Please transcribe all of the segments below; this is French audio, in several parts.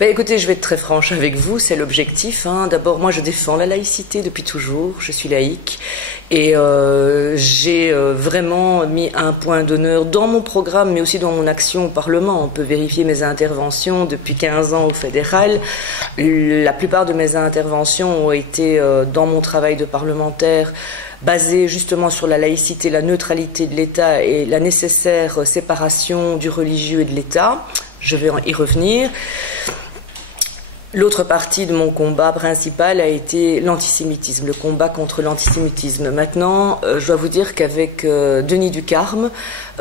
Ben, écoutez, je vais être très franche avec vous, c'est l'objectif. D'abord, moi, je défends la laïcité depuis toujours, je suis laïque, et j'ai vraiment mis un point d'honneur dans mon programme, mais aussi dans mon action au Parlement. On peut vérifier mes interventions depuis 15 ans au fédéral. La plupart de mes interventions ont été dans mon travail de parlementaire, basé justement sur la laïcité, la neutralité de l'État et la nécessaire séparation du religieux et de l'État. Je vais y revenir. L'autre partie de mon combat principal a été l'antisémitisme, le combat contre l'antisémitisme. Maintenant, je dois vous dire qu'avec Denis Ducarme,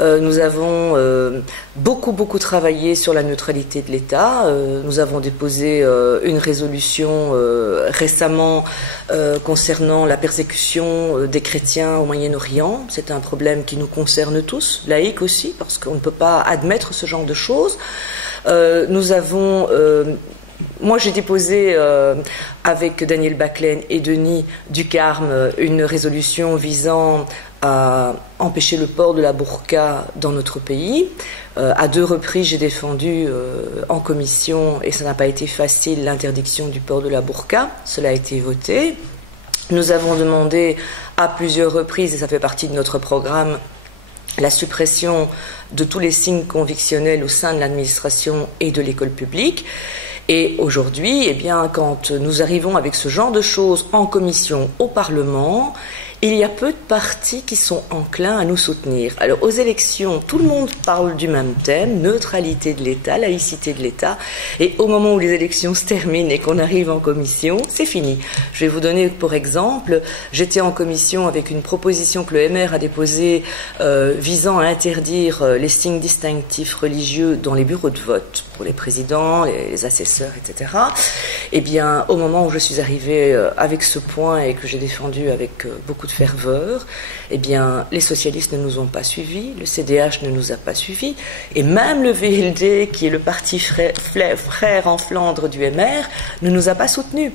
nous avons beaucoup travaillé sur la neutralité de l'État. Nous avons déposé une résolution récemment concernant la persécution des chrétiens au Moyen-Orient. C'est un problème qui nous concerne tous, laïcs aussi, parce qu'on ne peut pas admettre ce genre de choses. Nous avons... Moi, j'ai déposé avec Daniel Baclen et Denis Ducarme une résolution visant à empêcher le port de la burqa dans notre pays. À 2 reprises, j'ai défendu en commission, et ça n'a pas été facile, l'interdiction du port de la burqa. Cela a été voté. Nous avons demandé à plusieurs reprises, et ça fait partie de notre programme, la suppression de tous les signes convictionnels au sein de l'administration et de l'école publique. Et aujourd'hui, eh bien, quand nous arrivons avec ce genre de choses en commission au Parlement, il y a peu de partis qui sont enclins à nous soutenir. Alors, aux élections, tout le monde parle du même thème, neutralité de l'État, laïcité de l'État, et au moment où les élections se terminent et qu'on arrive en commission, c'est fini. Je vais vous donner pour exemple, j'étais en commission avec une proposition que le MR a déposée visant à interdire les signes distinctifs religieux dans les bureaux de vote pour les présidents, les assesseurs, etc. Eh bien, au moment où je suis arrivée avec ce point et que j'ai défendu avec beaucoup de ferveur, eh bien, les socialistes ne nous ont pas suivis, le CDH ne nous a pas suivis, et même le VLD, qui est le parti frère en Flandre du MR, ne nous a pas soutenus.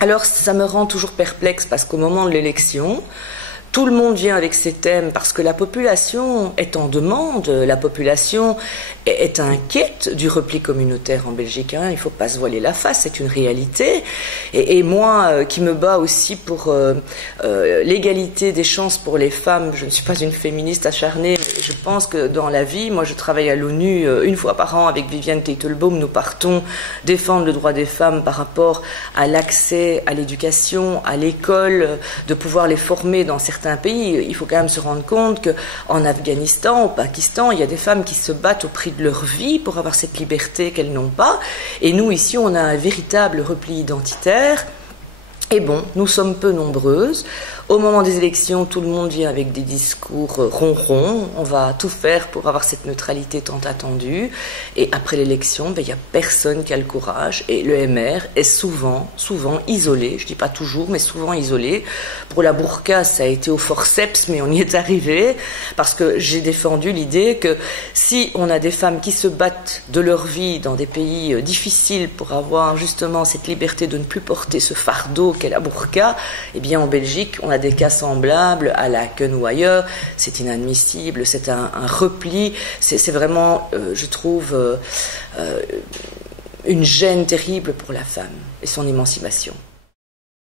Alors, ça me rend toujours perplexe, parce qu'au moment de l'élection, tout le monde vient avec ses thèmes parce que la population est en demande, la population est inquiète du repli communautaire en Belgique. Il ne faut pas se voiler la face, c'est une réalité. Et moi, qui me bats aussi pour l'égalité des chances pour les femmes, je ne suis pas une féministe acharnée, mais je pense que dans la vie, moi je travaille à l'ONU une fois par an avec Viviane Teitelbaum, nous partons défendre le droit des femmes par rapport à l'accès à l'éducation, à l'école, de pouvoir les former dans certains pays. Il faut quand même se rendre compte qu'en Afghanistan, au Pakistan, il y a des femmes qui se battent au prix de leur vie pour avoir cette liberté qu'elles n'ont pas. Et nous, ici, on a un véritable repli identitaire. Et bon, nous sommes peu nombreuses. Au moment des élections, tout le monde vient avec des discours ronrons. On va tout faire pour avoir cette neutralité tant attendue. Et après l'élection, il n'y a personne qui a le courage. Et le MR est souvent isolé. Je ne dis pas toujours, mais souvent isolé. Pour la burqa, ça a été au forceps, mais on y est arrivé. Parce que j'ai défendu l'idée que si on a des femmes qui se battent de leur vie dans des pays difficiles pour avoir justement cette liberté de ne plus porter ce fardeau qu'est la burqa, eh bien en Belgique, on a des cas semblables à Laken ou ailleurs. C'est inadmissible, c'est un repli, c'est vraiment, je trouve, une gêne terrible pour la femme et son émancipation.